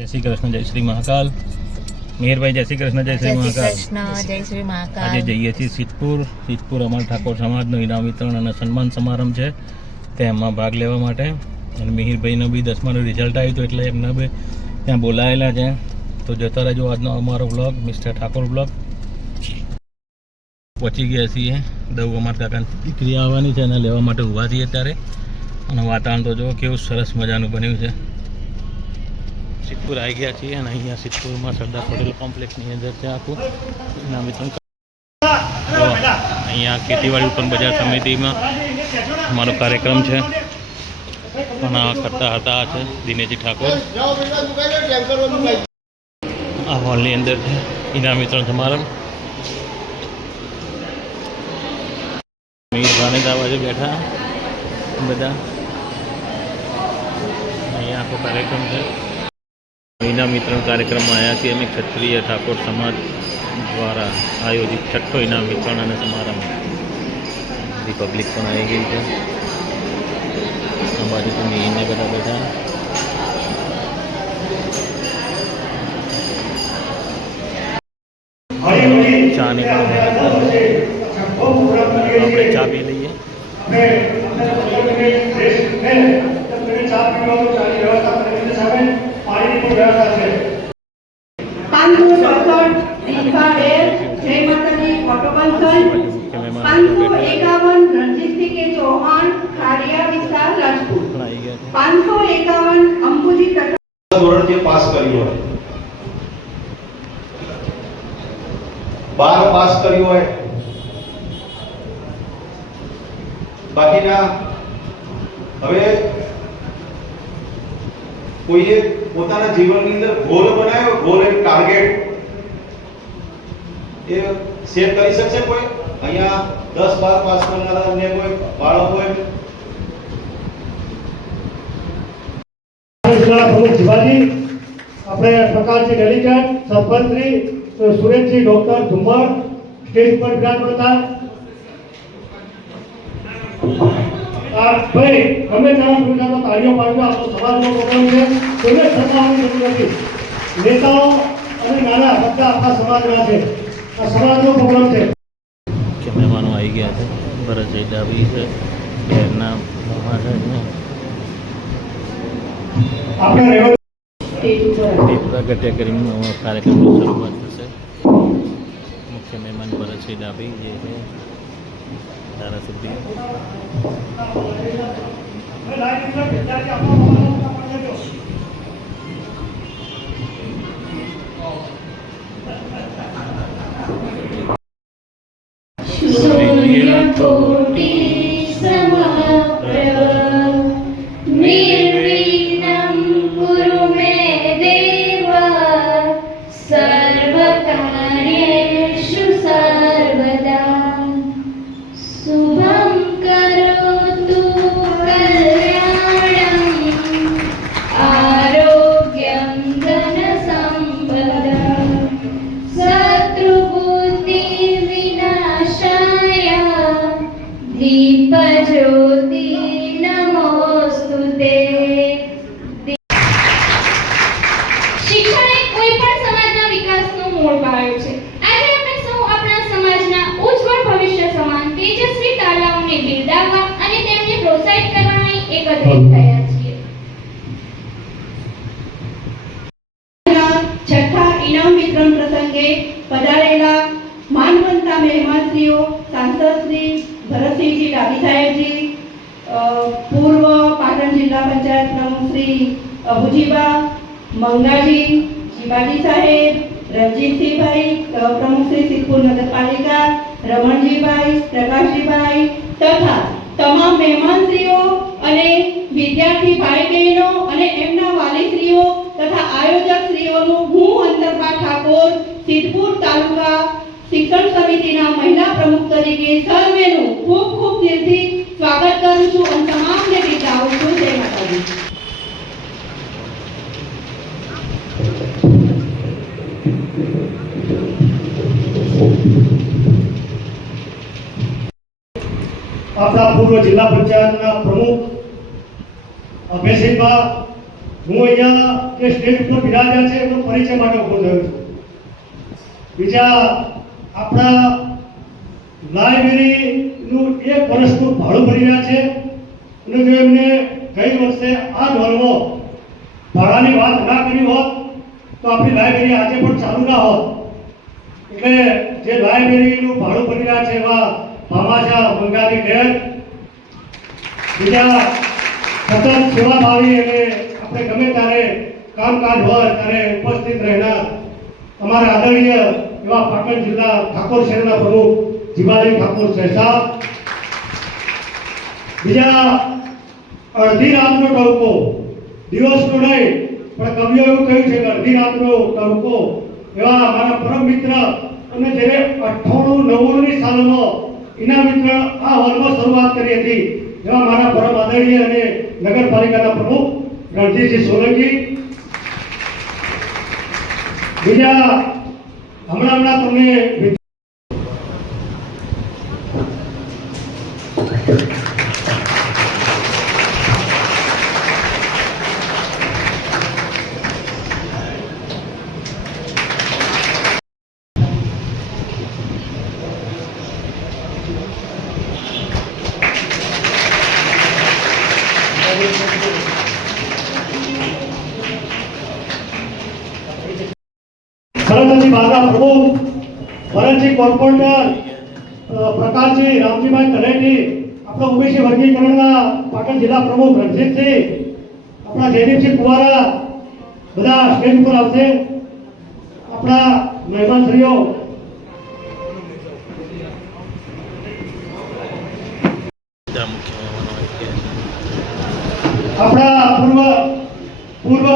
જય શ્રી કૃષ્ણ, જય શ્રી મહાકાલ. મેહરભાઈ, જય શ્રી કૃષ્ણ, જય શ્રી મહાકાલ. જય શ્રી મહાકાલ. આજે જઈએ છીએ સિદ્ધપુર અમારા ઠાકોર સમાજનો ઇનામ વિતરણ અને સન્માન સમારંભ છે, તેમાં ભાગ લેવા માટે. અને મિહિરભાઈનું બી 10માનું રિઝલ્ટ આવ્યું હતું, એટલે એમને બી ત્યાં બોલાયેલા છે. તો જોતા રહેજો આજનો અમારો બ્લોગ, મિસ્ટર ઠાકોર બ્લોગ. પહોંચી ગયા છીએ દવ. અમારા કાકાની દીકરી આવવાની છે, એને લેવા માટે ઊભા છીએ અત્યારે. અને વાતાવરણ તો જુઓ કેવું સરસ મજાનું બન્યું છે. સિદ્ધપુર આવી ગયા છીએ અને અહીંયા સિદ્ધપુરમાં સરદાર પટેલ કોમ્પ્લેક્સની અંદર છે આખું ઇનામ વિતરણ. અહીંયા ખેતીવાડી ઉત્પન્ન બજાર સમિતિમાં અમારો કાર્યક્રમ છે, પણ આ કરતા હતા છે દિનેશજી ઠાકોર. આ હોલની અંદર છે ઇનામ વિતરણ સમારંભ. મીરભાને આ બાજુ બેઠા બધા. અહીંયા આખો કાર્યક્રમ છે. ઇનામ વિતરણ કાર્યક્રમમાં આવ્યા છીએ અમે ક્ષત્રિય ઠાકોર સમાજ દ્વારા આયોજિત 6ઠ્ઠો ઇનામ વિતરણ અને સમારંભ. રિપબ્લિક પણ આવી ગઈ છે. આ બાજુ તો મેઈને બધા બેઠા. ચાની પણ આપણે ચા પી લઈએ. પાસ કર્યું હોય, 12 પાસ કર્યું હોય, બાકીના હવે કોઈએ પોતાના જીવનની અંદર ગોલ બનાવ્યો, ગોલ એક ટાર્ગેટ એ સેટ કરી શકશે કોઈ? અહીંયા 10-12 પાસ કરનારા અન્ય કોઈ બાળકો હોય? પ્રમુખ શિવાજી, આપણે Prakashji delegate, સરપંચશ્રી Sureshji, doctor ઝુમ્મર stage પર બિરાજમાન. ભાઈ અમે ત્યાં તાળીઓ પાડજો. આપણો સમાજનો પ્રોગ્રામ છે, કોઈને શરમાવવાની જરૂર નથી. નેતાઓ અને નાના બધા આપણા સમાજના છે. આ સમાજનો પ્રોગ્રામ છે. મહેમાનો આવી ગયા છે. ભરતભાઈ ડાભી છે, બહેરના આપણે પ્રાગટ્ય કરીને કાર્યક્રમની શરૂઆત થશે. મુખ્ય મહેમાન ભરતભાઈ ડાભી જે છે ધારાસભ્ય. છઠ્ઠા ઇનામ વિતરણ પ્રસંગે પધારેલા માનવંતા મહેમાનશ્રીઓ, સાંસદ શ્રી ભરતસિંહજી ડાભી સાહેબજી, પૂર્વ પાટણ જિલ્લા પંચાયત પ્રમુખ શ્રી અબુજીબા, મંગાજી, જીવાજી સાહેબ, રણજીતસિંહભાઈ, પ્રમુખ શ્રી સિદ્ધપુર નગરપાલિકા, રમણજીભાઈ, પ્રકાશજીભાઈ તથા તમામ મહેમાનશ્રીઓ અને વિદ્યાર્થી ભાઈ બહેનો અને એમના વાલીશ્રીઓ તથા આયોજકશ્રીઓનું હું અંતરપા ઠાકોર સિદ્ધપુર તાલુકા શિક્ષણ સમિતિના મહિલા પ્રમુખ તરીકે સર્વેનું ખૂબ ખૂબ દિલથી સ્વાગત કરું છું અને તમામને બિરદાવું છું. જય માતાજી. આપણા પૂર્વ જિલ્લા પંચાયતના પ્રમુખ અભયસિંહબા, હું અહીંયા જે સ્ટેજ ઉપર બિરાજ્યા છે એનો પરિચય માટે ઉભો થયો છું. બીજા આપણા લાઇબ્રેરીનું 1 વર્ષનું ભાડું ભરી રહ્યા છે અને જો એમને ગઈ વર્ષે આ જ હોલમાં ભાડાની વાત ના કરી હોત તો આપણી લાઇબ્રેરી આજે પણ ચાલુ ના હોત. એટલે જે લાઇબ્રેરીનું ભાડું ભરી રહ્યા છે એવા ભામાશા મંગારી ડેર, બીજા સતત સેવાભાવી અને આપણે ગમે ત્યારે કામકાજ હોય ત્યારે ઉપસ્થિત રહેનાર અમારા આદરણીય એવા પાટણ જિલ્લા ઠાકોર શહેરના પ્રમુખ જીવાજી ઠાકોર સાહેબ, બીજા અડધી રાતનો ટવકો, દિવસનો નહીં પણ કવિઓ એવું કહ્યું છે કે અડધી રાતનો ટવકો એવા અમારા પરમ મિત્ર અને જેને 98-99ની સાલમાં એના મિત્ર આ હોલમાં શરૂઆત કરી હતી એવા મારા પરમ આદરણીય અને નગરપાલિકાના પ્રમુખ રણજીતસિંહ સોલંકી, બીજા હમણાં તમને સરસ્વતી બાગા પ્રમુખ ભરતજી કોર્પોરેટર પ્રકાશજી રામજીભાઈ તલેટી, આપણા ઓબીસી વર્ગીકરણના પાટણ જિલ્લા પ્રમુખ રણજીતસિંહ, આપણા જયદીપસિંહ કુવારા બધા સ્ટેજ પર આવશે. આપણા મહેમાનશ્રીઓ આપણા પૂર્વ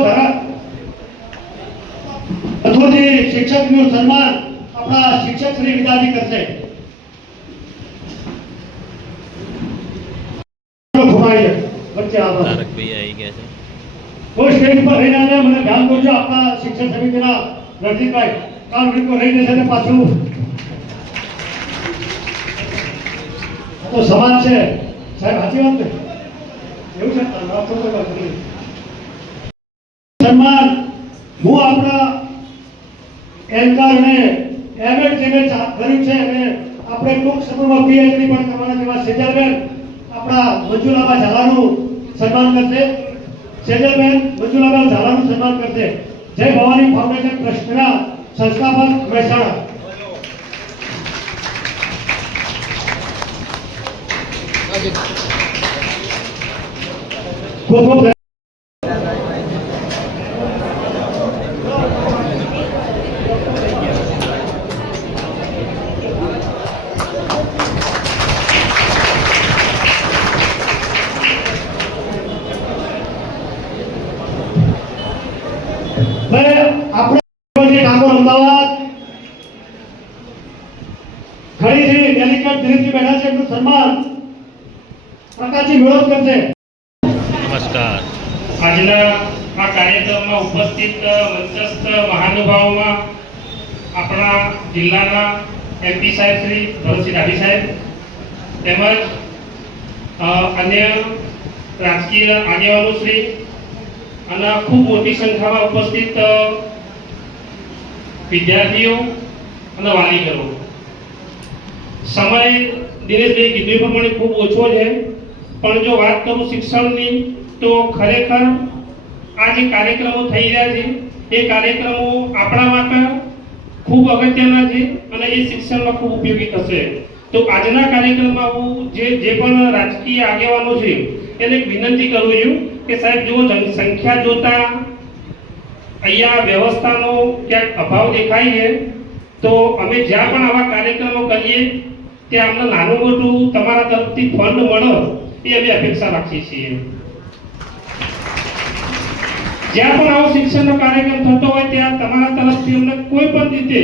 અથોથી શિક્ષકનું સન્માન આપણા શિક્ષક શ્રી વિદાજી કરશે. વચ્ચે આવો તારકભાઈ આવી ગયા છે. કોઈ સ્ટેજ પર રહીને આવે મને ધ્યાન કરજો. આપણા શિક્ષક સમિતિના રણજીતભાઈ કાલ વિકો રહી જશે ને પાછું આ તો સમાજ છે સાહેબ, સાચી વાત ને? એવું છે સન્માન હું આપણા એન્કરને એમએડ જેને કર્યું છે અને આપણે ટૂંક સમયમાં પીએચડી પણ કરવાના જેવા સેજલબેન આપણા મંજુલાબા ઝાલાનું સન્માન કરશે. સેજલબેન મંજુલાબા ઝાલાનું સન્માન કરશે. જય ભવાની ફાઉન્ડેશન ટ્રસ્ટના સંસ્થાપક મહેસાણા. ખૂબ ખૂબ આપણે ઠાકોર અમદાવાદ ખડીથી ડેલિકેટ દિલીપજી બેઠા છે, એમનું સન્માન પ્રકાશજી મેળવ કરશે. નમસ્કાર. આજના આ કાર્યક્રમમાં ઉપસ્થિત મંચસ્થ મહાનુભાવોમાં આપણા જિલ્લાના એમપી સાહેબ શ્રી ભરતસિંહ ડાભી સાહેબ તેમજ અન્ય રાજકીય આગેવાનો શ્રી અને ખૂબ મોટી સંખ્યામાં ઉપસ્થિત વિદ્યાર્થીઓ અને વાલીગણો. સમય દિનેશભાઈ કીધું પ્રમાણે ખૂબ ઓછો છે, પણ જો વાત કરું શિક્ષણની તો ખરેખર આ જે કાર્યક્રમો થઈ રહ્યા છે એ કાર્યક્રમો આપણા માટે ખૂબ અગત્યના છે અને એ શિક્ષણમાં ખૂબ ઉપયોગી થશે. તો આજના કાર્યક્રમમાં હું જે પણ રાજકીય આગેવાનો છે એને એક વિનંતી કરું છું કે સાહેબ જો જનસંખ્યા જોતા અહીંયા વ્યવસ્થાનો ક્યાંક અભાવ દેખાય છે તો અમે જ્યાં પણ આવા કાર્યક્રમો કરીએ ત્યાં અમને નાનું મોટું તમારા તરફથી ફંડ મળે એ અમે અપેક્ષા રાખીએ છીએ. જ્યાં પણ આવો શિક્ષણનો કાર્યક્રમ થતો હોય ત્યાં તમારા તરફથી અમને કોઈ પણ રીતે,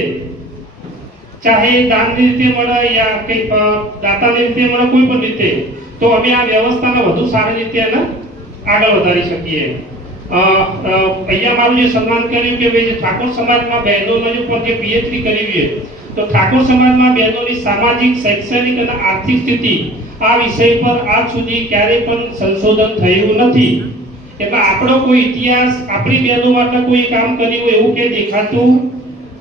ચાહે દાનની રીતે મળે યા કંઈક દાતાની રીતે મળે, કોઈ પણ રીતે, તો અમે આ વ્યવસ્થાને વધુ સારી રીતે એને આગળ વધારી શકીએ. અહીંયા મારું જે સન્માન કર્યું કે ભાઈ જે ઠાકોર સમાજમાં બહેનોને જે પીએચડી કરી છે તો ઠાકોર સમાજમાં બહેનોની સામાજિક, શૈક્ષણિક અને આર્થિક સ્થિતિ આ વિષય પર આજ સુધી ક્યારેય પણ સંશોધન થયું નથી. એટલે આપણો કોઈ ઇતિહાસ, આપણી બહેનો માટે કોઈ કામ કર્યું એવું કે દેખાતું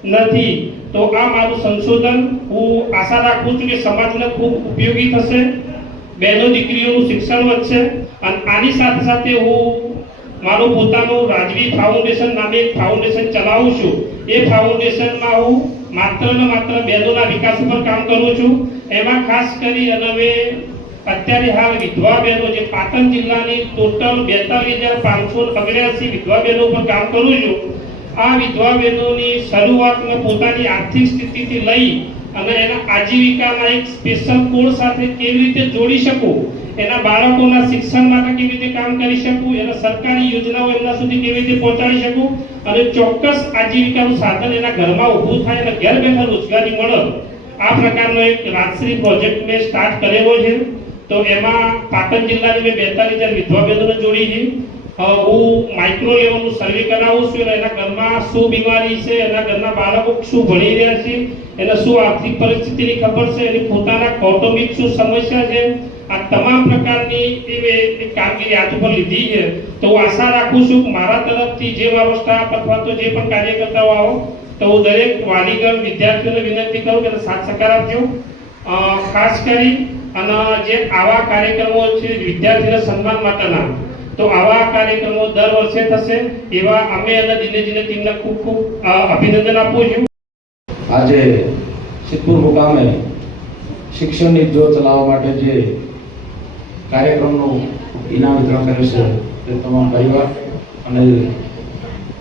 નથી. તો આ મારું સંશોધન, હું આશા રાખું છું કે સમાજને ખૂબ ઉપયોગી થશે, બહેનો દીકરીઓનું શિક્ષણ વધશે. અને આની સાથે સાથે હું મારું પોતાનું રાજવી ફાઉન્ડેશન નામે એક ફાઉન્ડેશન ચલાવું છું. એ ફાઉન્ડેશનમાં હું માત્ર ને માત્ર બહેનોના વિકાસ ઉપર કામ કરું છું. એમાં ખાસ કરી અને હવે અત્યારે હાલ વિધવા બહેનો, જે પાટણ જિલ્લાની ટોટલ 42,589 વિધવા બહેનો ઉપર કામ કરું છું. આ વિધવા બહેનોની શરૂઆતમાં પોતાની આર્થિક સ્થિતિથી લઈ અને એના આજીવિકાના એક સ્પેશિયલ કોડ સાથે કેવી રીતે જોડી શકું, એના બાળકોના શિક્ષણ માટે કેવી રીતે કામ કરી શકું, એના સરકારી યોજનાઓ એમના સુધી કેવી રીતે પહોંચાડી શકું અને ચોક્કસ આજીવિકાનું સાધન એના ઘરમાં ઊભું થાય અને ઘર બેઠા રોજગારી મળે, આ પ્રકારનો એક રાજશ્રી પ્રોજેક્ટ મેં સ્ટાર્ટ કરેલો છે. તો એમાં પાટણ જિલ્લાની મેં 42,000 વિધવા બહેનોને જોડી છે. હું માઇક્રો લેવલનું સર્વે કરાવું છું અને એના ઘરમાં શું બીમારી છે, એના ઘરના બાળકો શું ભણી રહ્યા છે, એને શું આર્થિક પરિસ્થિતિની ખબર છે, એની પોતાના કૌટુંબિક શું સમસ્યા છે, આ તમામ પ્રકારની એ કામગીરી હાથ ઉપર લીધી છે. તો હું આશા રાખું છું કે મારા તરફથી જે મારો સ્ટાફ અથવા તો જે પણ કાર્યકર્તાઓ આવો, તો હું દરેક વાલીગણ વિદ્યાર્થીઓને વિનંતી કરું કે સાથ સહકાર આપજો. ખાસ કરી અને જે આવા કાર્યક્રમો છે વિદ્યાર્થીના સન્માન માટેના, તો આવા કાર્યક્રમો દર વર્ષે થશે. એવા અમે અને દિનેશજીને ટીમને ખૂબ ખૂબ અભિનંદન આપું છું. આજે સિદ્ધપુર મુકામે શિક્ષણની જ્યોત ચલાવવા માટે જે કાર્યક્રમનું ઇનામ વિતરણ કર્યું છે તે તમામ પરિવાર અને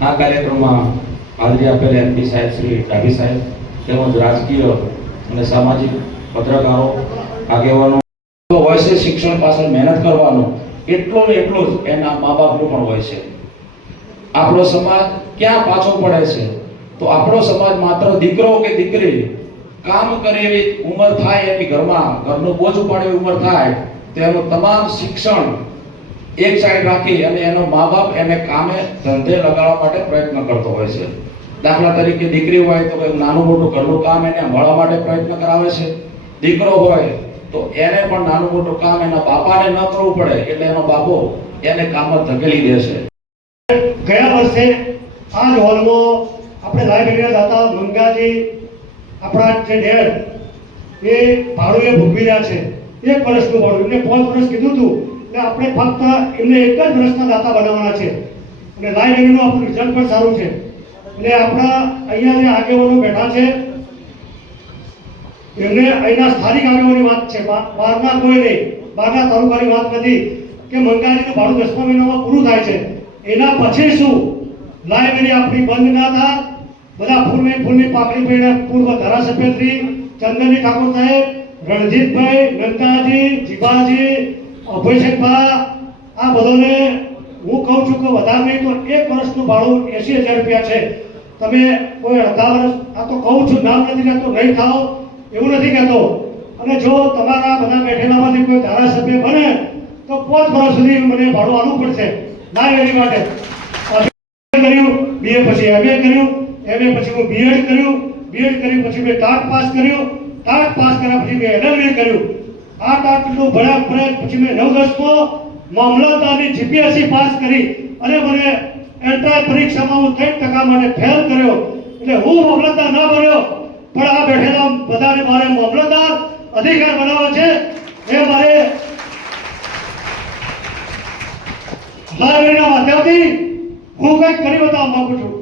આ કાર્યક્રમમાં હાજરી આપેલા એમપી સાહેબ શ્રી ડાભી સાહેબ તેમજ રાજકીય અને સામાજિક પત્રકારો, આગેવાનો હોય છે. શિક્ષણ પાછળ મહેનત કરવાનું એટલો ને એટલો જ એના મા બાપનું પણ હોય છે. આપણો સમાજ ક્યાં પાછો પડે છે? તો આપણો સમાજ માત્ર દીકરો કે દીકરી કામ કરે એવી ઉંમર થાય, એની ઘરમાં ઘરનું બોજ ઉપાડે એવી ઉંમર થાય, તેનું તમામ શિક્ષણ એક સાઈડ રાખી અને એનો મા બાપ એને કામે ધંધે લગાડવા માટે પ્રયત્ન કરતો હોય છે. દાખલા તરીકે દીકરી હોય તો કોઈ નાનું મોટું ઘરનું કામ એને મળવા માટે પ્રયત્ન કરાવે છે. દીકરો હોય તો એને પણ નાનું મોટું કામ એના બાપાને ન કરવું પડે એટલે એનો બાપો એને કામમાં ધકેલી દે છે. ગયા વર્ષે આ જ હોલમાં આપણે લાઇબ્રેરીના દાતા મંગાજી આપણા જે ડેડ એ ભાડું એ ભોગવી રહ્યા છે. 1 વર્ષનું ભાડું, એમને 5 વર્ષ કીધું હતું એટલે આપણે ફક્ત એમને 1 જ વર્ષના દાતા બનાવવાના છે. અને લાઇબ્રેરીનું આપણું રિઝલ્ટ પણ સારું છે. એટલે આપણા અહીંયા જે આગેવાનો બેઠા છે એમને અહીંના સ્થાનિક આગેવાની વાત છે, બહારના કોઈ નહીં, બહારના તાલુકાની વાત નથી કે મંગાજીનું ભાડું 10મા મહિનામાં પૂરું થાય છે. એના પછી શું લાઇબ્રેરી આપણી બંધ ના થાય? બધા ફૂલની પાકડી પડીને પૂર્વ ધારાસભ્ય શ્રી ચંદનજી ઠાકોર સાહેબ, રણજીતભાઈ, નંદાજી, જીવાજી, અભયશંકરભાઈ, આ બધાને હું કહું છું કે વધારે નહીં તો 1 વર્ષનું ભાડું 80,000 રૂપિયા છે. તમે કોઈ અડધા વર્ષ, આ તો કહું છું, નામ નથી લેતો, નહીં થાવ એવું નથી કહેતો. અને જો તમારા બધા બેઠેલામાંથી કોઈ ધારાસભ્ય બને તો 5 વર્ષ સુધી મને ભાડું આપવું પડશે લાઇબ્રેરી માટે. કર્યું BA પછી MA કર્યું, MA પછી હું BEd કર્યું, BEd કર્યું પછી મેં ટાટ પાસ કર્યું, ટાટ પાસ કર્યા પછી મેં LLB કર્યું. આ ટાટનું ભણ્યા પછી મેં 9 વર્ષમાં મામલતદારની GPSC પાસ કરી અને મને એન્ટ્રાન્સ પરીક્ષામાં હું 3% માટે ફેલ કર્યો. એટલે હું મામલતદાર ના બન્યો, પણ આ બેઠેલા બધાને મારે મામલતદાર અધિકાર બનાવવા છે. એ મારે લાઇબ્રેરીના માધ્યમથી હું કંઈક કરી બતાવવા માંગુ છું.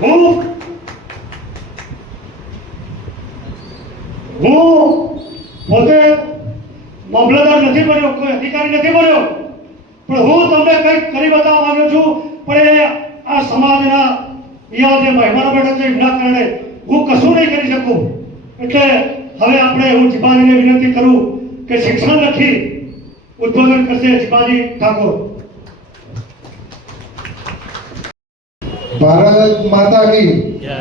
હું પોતે મામલતદાર નથી બન્યો, કોઈ અધિકારી નથી બન્યો, પણ હું તમને કંઈક કરી બતાવવા માંગુ છું. પણ એ આ સમાજના અહીંયા જે મહેમાનો બેઠા છે એમના કારણે હું કશું નહીં કરી શકું. એટલે હવે આપણે હું જીબાજીને વિનંતી કરું કે શિક્ષણ લખી ઉદ્બોધન કરશે જીબાજી ઠાકોર. ભારત માતા કી જય.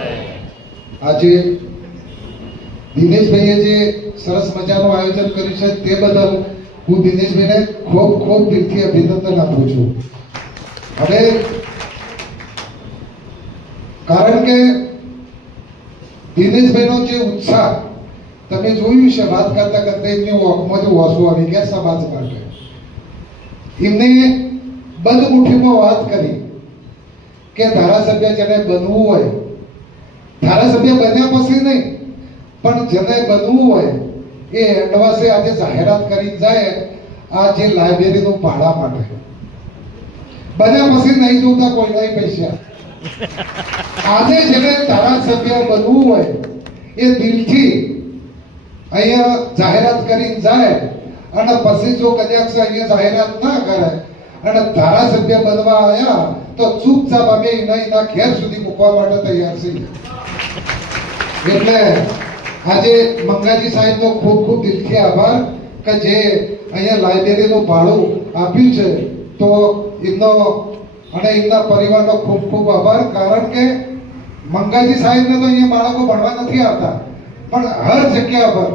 આજે દિનેશભાઈએ જે સરસ મજાનું આયોજન કર્યું છે તે બદલ હું દિનેશભાઈને ખૂબ ખૂબ દિલથી અભિનંદન આપું છું. અને કારણ કે દિનેશભાઈનો જે ઉત્સાહ તમે જોયું છે વાત કરતા કરતા એમની ઓંખમાંથી ઓસુ આવી ગયા સમાજ માટે. એમને બંધ મુઠ્ઠીમાં વાત કરી કે ધારાસભ્ય જેને બનવું હોય, ધારાસભ્ય બન્યા પછી નહીં પણ જેને બનવું હોય એ એડવાન્સે આજે જાહેરાત કરી જાય આ જે લાઇબ્રેરીનું ભાડા માટે. બન્યા પછી નહીં જોતા કોઈ નહીં પૈસા. આજે જેને ધારાસભ્ય બનવું હોય એ દિલથી અહીંયા જાહેરાત કરીને જાય અને પછી જો કદાચ અહીંયા જાહેરાત ના કરે અને ધારાસભ્ય બનવા આવ્યા તો ચૂપચાપ અમે એના ઘેર સુધી મૂકવા માટે તૈયાર છીએ. એટલે આજે મંગાજી સાહેબનો ખૂબ ખૂબ દિલથી આભાર કે જે અહીંયા લાઇબ્રેરીનું ભાડું આપ્યું છે. તો એમનો અને એમના પરિવારનો ખૂબ ખૂબ આભાર. કારણ કે મંગાજી સાહેબને તો અહીંયા બાળકો ભણવા નથી આવતા પણ હર જગ્યા પર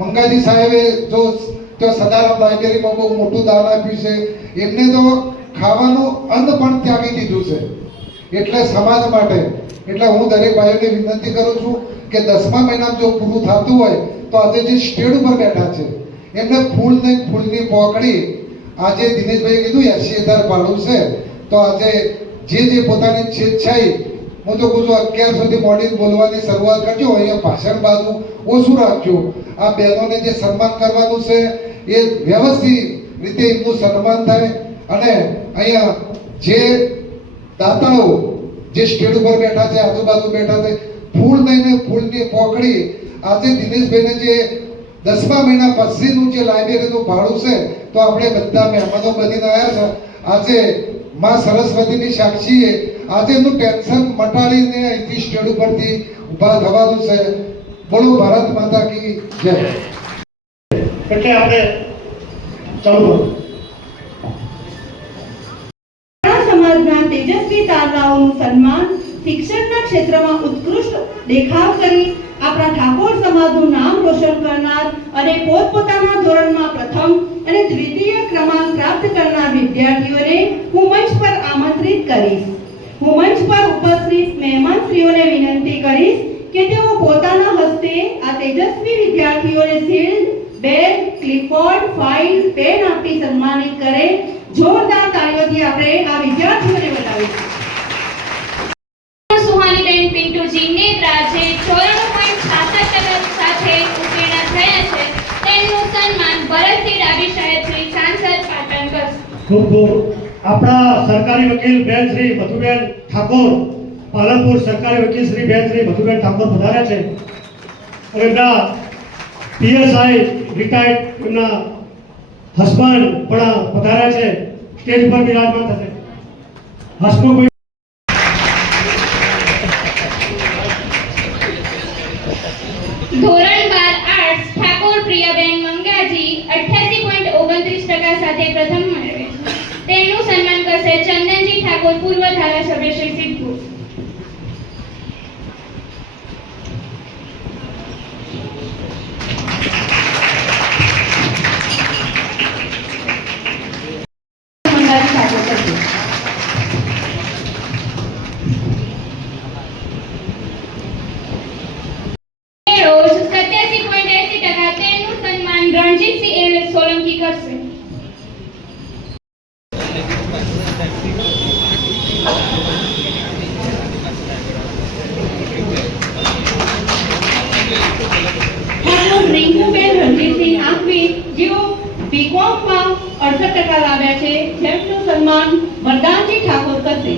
મંગાજી સાહેબે જો સદારામ લાઇબ્રેરીમાં બહુ મોટું દાન આપ્યું છે. એમને તો ખાવાનું અન્ન પણ ત્યાગી દીધું છે એટલે સમાજ માટે. એટલે હું દરેક ભાઈઓને વિનંતી કરું છું કે 10મા મહિનામાં જો પૂરું થતું હોય તો આજે જે સ્ટેજ ઉપર બેઠા છે એમને ફૂલની પોકડી આજે દિનેશભાઈએ કીધું 80,000 ભાડું છે. તો આજે જે પોતાની સ્વેચ્છાએ હું તો કહું છું 11 સુધી મોડી બોલવાની શરૂઆત કરજો. અહીંયા ભાષણ બાજુ ઓછું રાખજો. આ બહેનોને જે સન્માન કરવાનું છે એ વ્યવસ્થિત રીતે એમનું સન્માન થાય. અને અહીંયા જે દાતાઓ જે સ્ટેજ ઉપર બેઠા છે, આજુબાજુ બેઠા છે, ફૂલ લઈને ફૂલની પોકડી આજે દિનેશભાઈને જે 10મા મહિના પછીનું જે લાઇબ્રેરીનું ભાડું છે તો આપણે બધા મહેમાનો બનીને આવ્યા છે. આજે માં સરસ્વતીની સાક્ષીએ આજે એનું ટેન્શન મટાડીને અહીંથી સ્ટેજ ઉપરથી ઊભા થવાનું છે. બોલો ભારત માતા કી જય. એટલે આપણે ચાલુ સમાજના તેજસ્વી તારલાઓનું સન્માન, શિક્ષણના ક્ષેત્રમાં ઉત્કૃષ્ટ દેખાવ કરી આપણા ઠાકોર સમાજનું નામ રોશન કરનાર અને પોતપોતાના ધોરણમાં પ્રથમ અને દ્વિતીય ક્રમાંક પ્રાપ્ત કરનાર વિદ્યાર્થીઓને હું મંચ પર આમંત્રિત કરીશ. હું મંચ પર ઉપસ્થિત મહેમાનશ્રીઓને વિનંતી કરીશ કે તેઓ પોતાના હસ્તે આ તેજસ્વી વિદ્યાર્થીઓને shield, bag, clipboard, file, pen આપી સન્માનિત કરે. જોરદાર તાળીઓથી આપણે આ વિદ્યાર્થીઓને વધાવીશું. સુહાનીબેન પિન્ટુજી નેત્રા જે 94.66% સાથે ઉત્તીર્ણ થયા છે તેમનું સન્માન ભરતસિંહ ડાભી સાહેબ શ્રી સાંસદ પાટણ કરશે. ખૂબ ખૂબ આપણા સરકારી વકીલ બેન શ્રી મધુબેન ઠાકોર, પાલનપુર સરકારી વકીલ શ્રી બેન શ્રી મધુબેન ઠાકોર પધાર્યા છે. અને એમના પીએસઆઈ રિટાયર્ડ એમના હસબન્ડ પણ પધાર્યા છે. સ્ટેજ પર બિરાજમાન થશે. હસમુખ ધોરણ 12 આર્ટ્સ ઠાકોર પ્રિયાબેન મંગાજી 88.29% સાથે પ્રથમ મેળવે છે. તેમનું સન્માન કરશે ચંદનજી ઠાકોર, પૂર્વ ધારાસભ્ય શ્રી સિદ્ધપુર. મંગાજી ઠાકોર કરશે. રોજ 87.80% તેમનું સન્માન રણજીતસિંહ એલ સોલંકી કરશે. ઠાકોર રિંકુબેન રણજીતસિંહ આંખવી જેઓ બીકોમમાં 68% લાવ્યા છે. જેમનું સન્માન વરદાનજી ઠાકોર કરશે.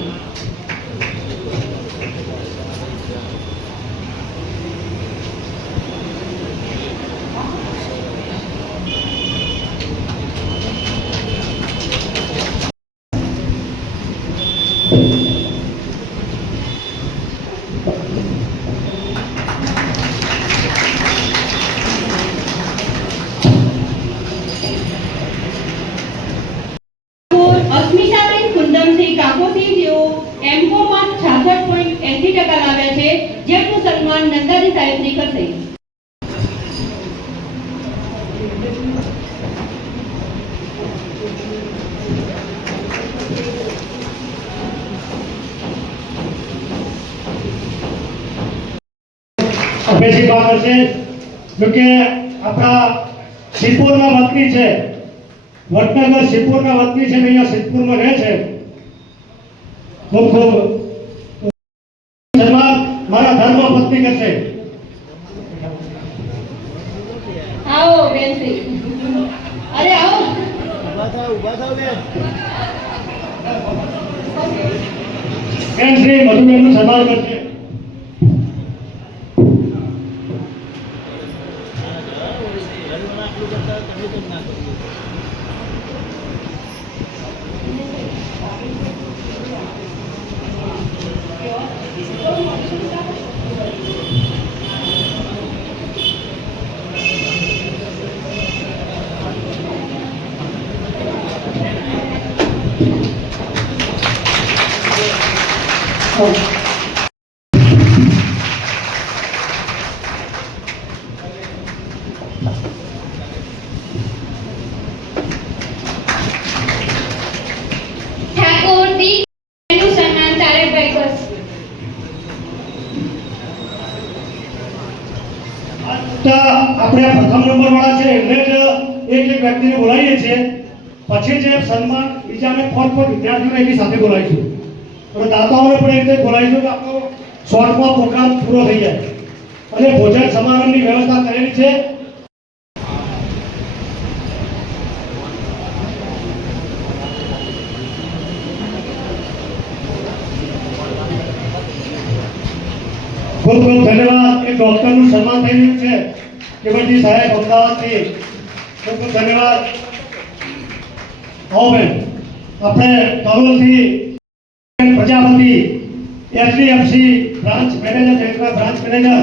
અસ્મિતાબેન કુંદમસિંહ કાકોસી જેઓ એમકોમાં 66.80% લાવ્યા છે. જેમનું સન્માન નંદાજી સાહેબશ્રી કરશે. અભયસિંહ બા કરશે. જોકે આપણા સિદ્ધપુરના વતની છે, વડનગર સિદ્ધપુરના વતની છે ને અહીંયા સિદ્ધપુરમાં રહે છે. ખૂબ ખૂબ સન્માન મારા ધર્મ પત્ની કરશે. આવો બેનશ્રી, અરે આવો. બેનશ્રી મધુબેનનું સન્માન કરશે. ઠાકોર દી નું સન્માન તારકભાઈ કરશે. આપણે પ્રથમ નંબર વાળા છે એટલે જ એક વ્યક્તિને બોલાવીએ છીએ, પછી જે સન્માન બીજા અમે ફોર્થ વિદ્યાર્થીઓને એની સાથે બોલાવીશું અને દાતાઓને પણ એ રીતે બોલાવીશું કે આપણો શોર્ટમાં પ્રોગ્રામ પૂરો થઈ જાય. અને ભોજન સમારંભની વ્યવસ્થા કરેલી છે. ખૂબ ખૂબ ધન્યવાદ. એક ડોક્ટરનું સન્માન થઈ રહ્યું છે, કેવલજી સાહેબ અમદાવાદથી. ખૂબ ખૂબ ધન્યવાદ. આવો બેન. આપણે કલોલથી Prajapati HDFC branch manager, Jayantbhai branch manager,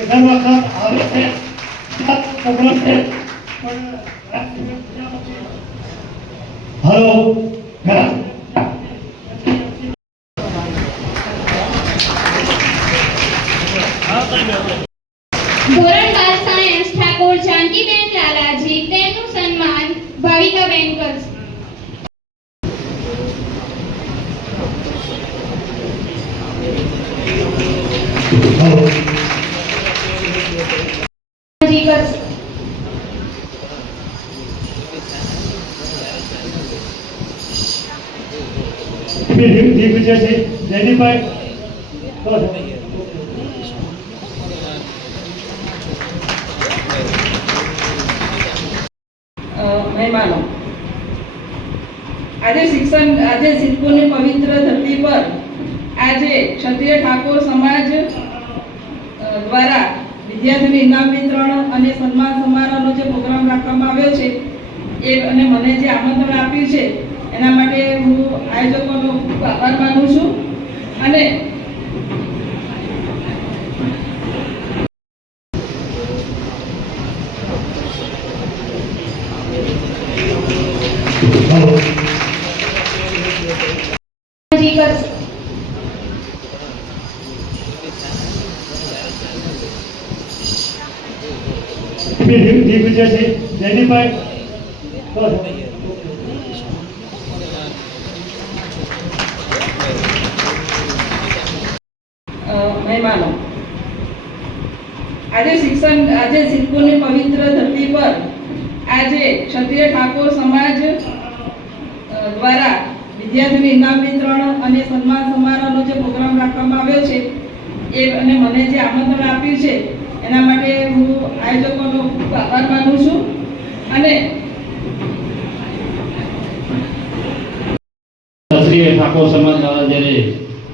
એ દર વખત આવે છે. પ્રોગ્રામ છે. હલો ધોરણ 12 સાયન્સ ઠાકોર જાનકીબેન લાલાજી, તેમનું સન્માન ભાવિકાબેન કરશે. જી કરશે. દિગ્વિજય છે જયદીપભાઈ. મહેમાનો, આજે સિદ્ધપુરની પવિત્ર ધરતી પર આજે ક્ષત્રિય ઠાકોર સમાજ દ્વારા વિદ્યાર્થીઓને ઇનામ વિતરણ અને સન્માન સમારોહનો જે પ્રોગ્રામ રાખવામાં આવ્યો છે એ અને મને જે આમંત્રણ આપ્યું છે એના માટે હું આયોજકોનો ખૂબ આભાર માનું છું. અને જી કરશે. દિગ્વિજય છે જયદીપભાઈ. મહેમાનો, આજે સિદ્ધપુરની પવિત્ર ધરતી પર આજે ક્ષત્રિય ઠાકોર સમાજ દ્વારા વિદ્યાર્થીઓને ઇનામ વિતરણ અને સન્માન સમારોહનો જે પ્રોગ્રામ રાખવામાં આવ્યો છે એ અને મને જે આમંત્રણ આપ્યું છે એના માટે હું આયોજકોનો ખૂબ આભાર માનું છું. અને ક્ષત્રિય ઠાકોર સમાજ દ્વારા જ્યારે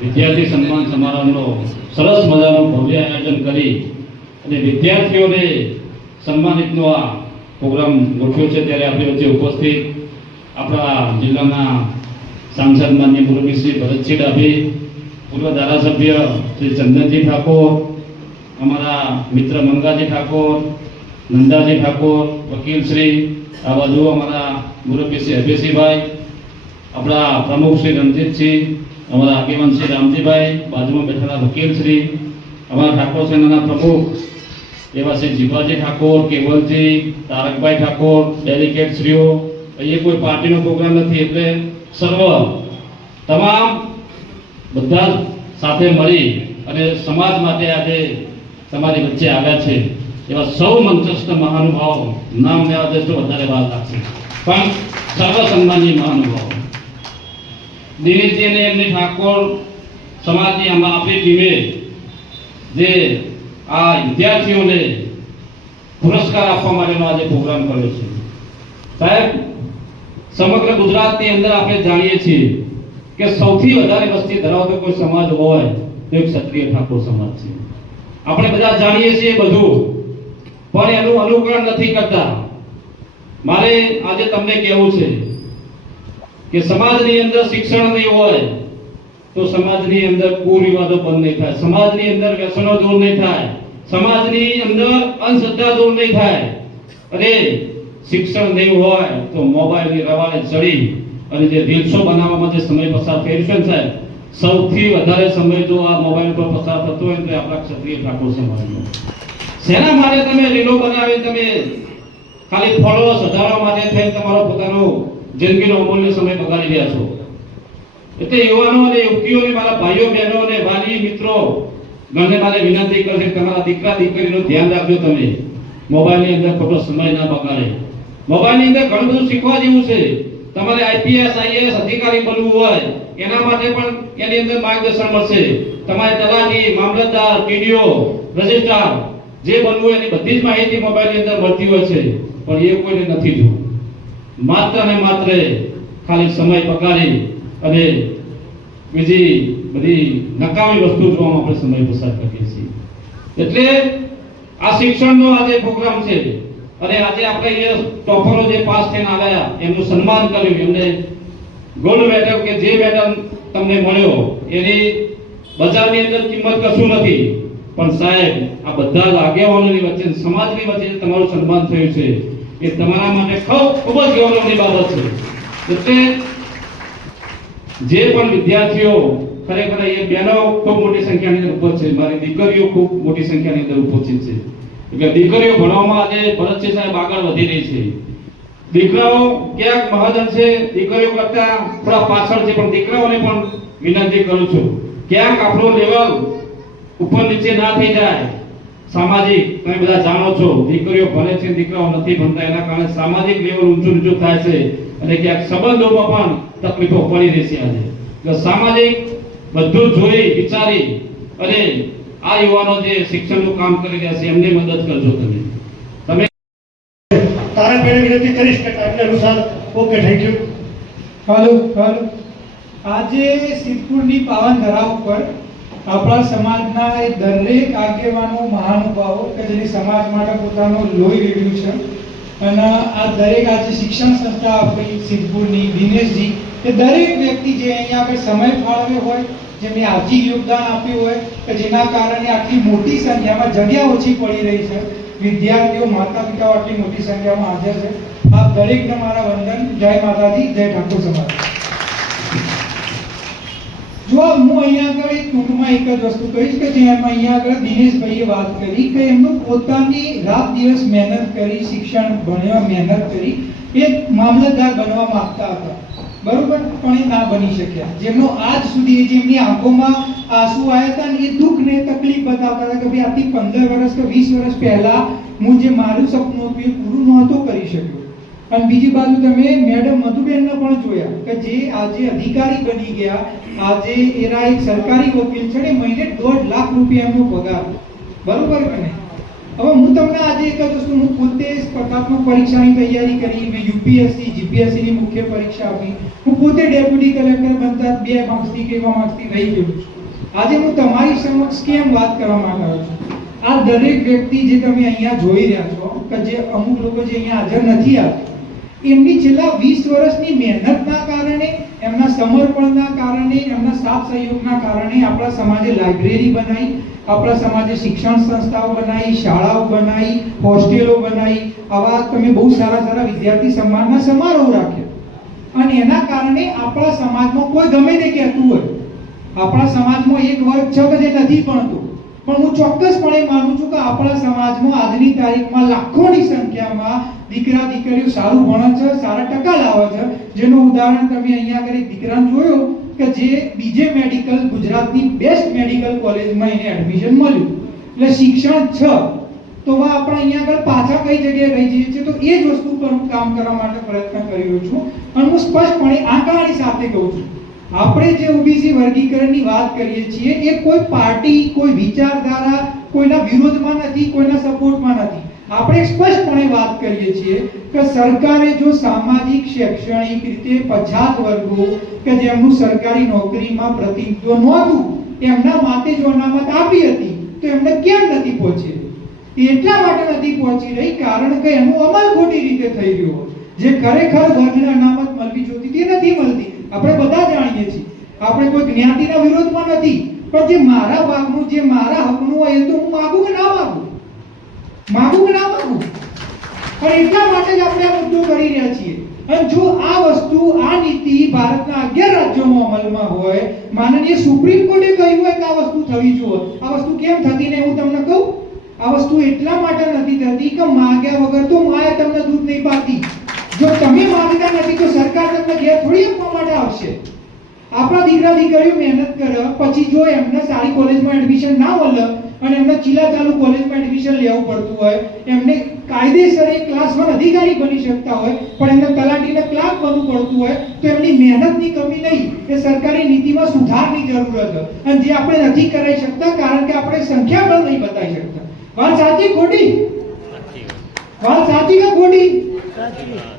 વિદ્યાર્થી સન્માન સમારોહનો સરસ મજાનું ભવ્ય આયોજન કરી અને વિદ્યાર્થીઓને સન્માનિતનો આ પ્રોગ્રામ ગોઠવ્યો છે, ત્યારે આપણી વચ્ચે ઉપસ્થિત આપણા જિલ્લાના સાંસદ માન્ય મુરબ્બી શ્રી ભરતસિંહ ડાભી, પૂર્વ ધારાસભ્ય શ્રી ચંદનજી ઠાકોર, અમારા મિત્ર મંગાજી ઠાકોર, નંદાજી ઠાકોર, વકીલ શ્રી, આ બાજુ અમારા મુરબ્બી શ્રી અભયસિંહભાઈ, આપણા પ્રમુખ શ્રી રણજીતસિંહ, અમારા આગેવાન શ્રી રામજીભાઈ, બાજુમાં બેઠેલા વકીલ શ્રી, અમારા ઠાકોર સેનાના પ્રમુખ એવા શ્રી જીભાજી ઠાકોર, કેવલજી, તારકભાઈ ઠાકોર, ડેલિગેટ શ્રીઓ. એ કોઈ પાર્ટીનો પ્રોગ્રામ નથી, એટલે સર્વ તમામ બધા સાથે મળી અને સમાજ માટે આજે તમારી વચ્ચે આવ્યા છે. એવા સૌ મંચસ્થ મહાનુભાવો નામ લેવા જશો વધારે વાર લાગશે, પણ સર્વ સન્માનીય મહાનુભાવો દિનેશજી અને એમની ઠાકોર સમાજની આપણી ટીમે જે આ વિદ્યાર્થીઓને પુરસ્કાર આપવા માટેનો આજે પ્રોગ્રામ કર્યો છે. સાહેબ, સમગ્ર ગુજરાતની અંદર આપણે જાણીએ છીએ કે સૌથી વધારે વસ્તી ધરાવતો કોઈ સમાજ હોય તો એક ક્ષત્રિય ઠાકોર સમાજ છે. આપણે બધા જાણીએ છીએ બધું, પણ એનું અનુકરણ નથી કરતા. મારે આજે તમને કહેવું છે કે સમાજની અંદર શિક્ષણ નહીં હોય તો સમાજની અંદર કુરિવાદો બંધ નહીં થાય, સમાજની અંદર વ્યસનો દૂર નહીં થાય, સમાજની અંદર અંધશ્રદ્ધા દૂર નહીં થાય. અને શિક્ષણ નહીં હોય તો મોબાઈલની રવાડે ચડી અને જે રીલ્સો બનાવવામાં જે સમય પસાર થઈ રહ્યો છે સાહેબ, સૌથી વધારે સમય જો આ મોબાઈલ પર પસાર થતો હોય તો આપણા ક્ષત્રિય ઠાકોર સમાજનો. શેના માટે તમે રીલો બનાવી, તમે ખાલી ફોલોઅર્સ વધારવા માટે થઈને તમારો પોતાનો જિંદગીનો અમૂલ્ય સમય બગાડી રહ્યા છો. એટલે યુવાનો અને યુવતીઓને, મારા ભાઈઓ બહેનો અને વાલી મિત્રો ગણને મારે વિનંતી કરશે કે તમારા દીકરા દીકરીનું ધ્યાન રાખજો. તમે મોબાઈલની અંદર ખોટો સમય ના બગાડે. મોબાઈલની અંદર ઘણું બધું શીખવા જેવું છે. તમારે આઈપીએસ આઈએએસ અધિકારી બનવું હોય એના માટે પણ એની અંદર માર્ગદર્શન મળશે. તમારે તલાટી, મામલતદાર, ટીડીઓ, રજિસ્ટ્રાર જે બનવું હોય એની બધી જ માહિતી મોબાઈલની અંદર મળતી હોય છે, પણ એ કોઈને નથી જોવું. માત્ર ને માત્ર ખાલી સમય બગાડી અને બીજી બધી નકામી વસ્તુ જોવામાં આપણે સમય પસાર કરીએ છીએ. એટલે આ શિક્ષણનો આજે પ્રોગ્રામ છે અને આજે આપણે અહીંયા ટોપરો જે પાસ થઈને આવ્યા એમનું સન્માન કર્યું, એમને ગોલ્ડ મેડલ કે જે મેડલ તમને મળ્યો એની બજારની અંદર કિંમત કશું નથી, પણ સાહેબ આ બધા આગેવાનોની વચ્ચે, સમાજની વચ્ચે તમારું સન્માન થયું છે એ તમારા માટે ખૂબ જ ગૌરવની બાબત છે. એટલે જે પણ વિદ્યાર્થીઓ ખરેખર એ બહેનો ખૂબ મોટી સંખ્યાની અંદર ઉપસ્થિત છે, મારી દીકરીઓ ખૂબ મોટી સંખ્યાની અંદર ઉપસ્થિત છે. એટલે દીકરીઓ ભણવામાં આજે ભરતસિંહ સાહેબ આગળ વધી રહી છે. દીકરાઓ ક્યાંક મહાજન છે, દીકરીઓ કરતા થોડા પાછળ છે, પણ દીકરાઓને પણ વિનંતી કરું છું ક્યાંક આપણો લેવલ ઉપર નીચે ના થઈ જાય. સામાજિક તમે બધા જાણો છો દીકરીઓ ભણે છે, દીકરાઓ નથી ભણતા, એના કારણે સામાજિક લેવલ ઊંચું નીચું થાય છે અને ક્યાંક સંબંધોમાં પણ તકલીફો પડી રહી છે. આજે એટલે સામાજિક બધું જોઈ વિચારી અને આ યુવાનો જે શિક્ષણનું કામ કરી રહ્યા છે એમને મદદ કરજો. તમે તારે પેલે વિનંતી કરીશ કે ટાઈમ અનુસાર. Okay, thank you. હાલો. આજે સિદ્ધપુરની પાવન ધરા ઉપર આપણા સમાજના એ દરેક આગેવાનો, મહાનુભાવો કે જેની સમાજ માટે પોતાનું લોહી રેડ્યું છે અને આ દરેક આજે શિક્ષણ સંસ્થા આપણી સિદ્ધપુરની, દિનેશજી, એ દરેક વ્યક્તિ જે અહીંયા આપણે સમય ફાળવ્યો હોય, જેમને આર્થિક યોગદાન આપ્યું હોય કે જેના કારણે આટલી મોટી સંખ્યામાં જગ્યા ઓછી પડી રહી છે, વિદ્યાર્થીઓ, માતા પિતાઓ આટલી મોટી સંખ્યામાં હાજર છે. આપ દરેકને મારા વંદન. જય માતાજી, જય ઠાકોર સમાજ. જો હું અહીંયા આગળ ટૂંકમાં એક જ વસ્તુ કહીશ કે જેમ અહીંયા આગળ દિનેશભાઈએ વાત કરી કે એમનું પોતાની રાત દિવસ મહેનત કરી, શિક્ષણ ભણવા મહેનત કરી, એ મામલતદાર બનવા માંગતા હતા, બરોબર, પણ એ ના બની શક્યા. જેમનો આજ સુધી જેમની આંખોમાં આંસુ આવ્યા હતા ને એ દુઃખ ને તકલીફ બતાવતા હતા કે ભાઈ આથી 15 વર્ષ કે 20 વર્ષ પહેલા હું જે મારું સપનું હતું એ પૂરું નહોતો કરી શક્યો. અને બીજી બાજુ તમે મેડમ મધુબેનને પણ જોયા કે જે આજે અધિકારી બની ગયા, આજે એરા એક સરકારી વકીલ છે ને, મહિને 1.5 લાખ રૂપિયા એમનો પગાર, બરોબર કે નહીં? હવે હું તમને આજે એક જ વસ્તુ, હું પોતે સ્પર્ધાત્મક પરીક્ષાની તૈયારી કરી, મેં યુપીએસસી, જીપીએસસી ની મુખ્ય પરીક્ષા આપી, હું પોતે ડેપ્યુટી કલેક્ટર બનતા 2 માર્ક્સથી કે એવા માર્ક્સથી રહી ગયો છું. આજે હું તમારી સમક્ષ કેમ વાત કરવા માંગુ છું? આ દરેક વ્યક્તિ જે તમે અહીંયા જોઈ રહ્યા છો કે જે અમુક લોકો જે અહીંયા હાજર નથી આવતા, એમની છેલ્લા 20 વર્ષની મહેનતના કારણે, એમના સમર્પણના કારણે, એમના સાથ સહયોગના કારણે આપણા સમાજે લાઇબ્રેરી બનાવી, આપણા સમાજે શિક્ષણ સંસ્થાઓ બનાવી, શાળાઓ બનાવી, હોસ્ટેલો બનાવી, આવા તમે બહુ સારા વિદ્યાર્થી સન્માનના સમારોહ રાખ્યા. અને એના કારણે આપણા સમાજમાં કોઈ ગમે તે કહેતું હોય, આપણા સમાજમાં એક વર્ગ છે કે જે નથી ભણતો, પણ હું ચોક્કસપણે માનું છું કે આપણા સમાજમાં આજની તારીખમાં લાખોની સંખ્યામાં દીકરા દીકરીઓ સારું ભણે છે, સારા ટકા લાવે છે. જેનું ઉદાહરણ તમે અહીંયા આગળ એક દીકરાને જોયો કે જે બીજે મેડિકલ, ગુજરાતની બેસ્ટ મેડિકલ કોલેજમાં એને એડમિશન મળ્યું. એટલે શિક્ષણ છે, તો હવે આપણે અહીંયા આગળ પાછા કઈ જગ્યાએ રહી જઈએ છીએ. તો એ જ વસ્તુ પર હું કામ કરવા માટે પ્રયત્ન કરી રહ્યો છું અને હું સ્પષ્ટપણે આંકડાની સાથે કહું છું. આપણે જે ઓબીસી વર્ગીકરણની વાત કરીએ છીએ એ કોઈ પાર્ટી, કોઈ વિચારધારા, કોઈના વિરોધમાં નથી, કોઈના સપોર્ટમાં નથી. આપણે સ્પષ્ટપણે વાત કરીએ છીએ કે સરકારે જો સામાજિક શૈક્ષણિક રીતે પછાત વર્ગો કે જેમનું સરકારી નોકરીમાં પ્રતિનિધિત્વ નહોતું એમના માટે જો અનામત આપી હતી તો એમને કેમ નથી પહોંચી? એટલા માટે નથી પહોંચી રહી કારણ કે એનો અમલ ખોટી રીતે થઈ રહ્યો. જે ખરેખર વર્ગને અનામત મળવી જોઈતી તે નથી મળતી. આપણે બધા જાણીએ છીએ. આપણે કોઈ જ્ઞાતિના વિરોધમાં નથી, પણ જે મારા ભાગનું, જે મારા હકનું હોય એ તો હું માંગુ કે ના માંગુ? માંગુ કે ના માંગુ? પણ એટલા માટે જ આપણે આ મુદ્દો કરી રહ્યા છીએ. અને જો આ વસ્તુ, આ નીતિ ભારતના 11 રાજ્યોમાં અમલમાં હોય, માનનીય સુપ્રીમ કોર્ટે કહ્યું હોય કે આ વસ્તુ થવી જોઈએ, આ વસ્તુ કેમ થતી નહીં હું તમને કહું. આ વસ્તુ એટલા માટે નથી થતી કે માંગ્યા વગર તો માએ તમને દૂધ નહીં પાતી. જો તમે માંગતા નથી તો સરકાર તમને ઘેર થોડી આપવા માટે આવશે. આપણા દીકરા દીકરીઓ મહેનત કરે, પછી જો એમને સારી કોલેજમાં એડમિશન ના મળે અને એમને ચીલા ચાલુ કોલેજમાં એડમિશન લેવું પડતું હોય, એમને કાયદેસર એક ક્લાસ 1 અધિકારી બની શકતા હોય પણ એમને તલાટીને ક્લાર્ક બનવું પડતું હોય તો એમની મહેનતની કમી નહીં, એ સરકારી નીતિમાં સુધારની જરૂર છે. અને જે આપણે નથી કરાવી શકતા કારણ કે આપણે સંખ્યાબળ નહીં બતાવી શકતા. વાત સાચી ખોટી? વાત સાચી કે ખોટી?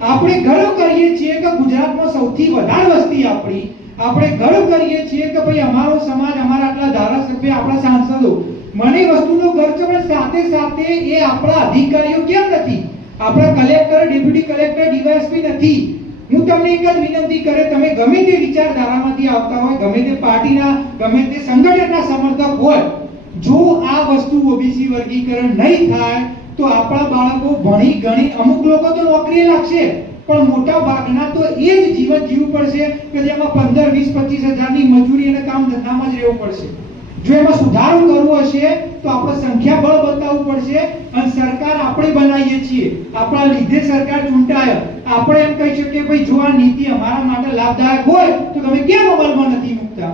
આપણે ગર્વ કરીએ છીએ કે ગુજરાતમાં સૌથી વધારે વસ્તી આપણી. આપણે ગર્વ કરીએ છીએ કે ભાઈ અમારો સમાજ, અમારા આટલા ધારાસભ્ય, આપણા સાંસદો. મને વસ્તુનો ગર્વ છે પણ સાથે સાથે એ આપણા અધિકારીઓ કેમ નથી? આપણા કલેક્ટર, ડેપ્યુટી કલેક્ટર, ડીવાયએસપી નથી. હું તમને એક જ વિનંતી કરે, તમે ગમે તે વિચારધારામાંથી આવતા હોય, ગમે તે પાર્ટીના, ગમે તે સંગઠનના સમર્થક હોય, જો આ વસ્તુ ઓબીસી વર્ગીકરણ નહીં થાય તો આપણા બાળકો ભણી ગણી, અમુક લોકો તો નોકરીએ લાગશે પણ મોટા ભાગના તો એ જ જીવન જીવવું પડશે કે જેમાં 15, 20, 25 હજારની મજૂરી અને કામ ધંધામાં જ રહેવું પડશે. જો એમાં સુધારો કરવો હશે તો આપણે સંખ્યાબળ બતાવવું પડશે. અને સરકાર આપણે બનાવીએ છીએ, આપણા લીધે સરકાર ચૂંટાય. આપણે એમ કહી શકીએ ભાઈ જો આ નીતિ અમારા માટે લાભદાયક હોય તો તમે કેમ અમલમાં નથી મૂકતા?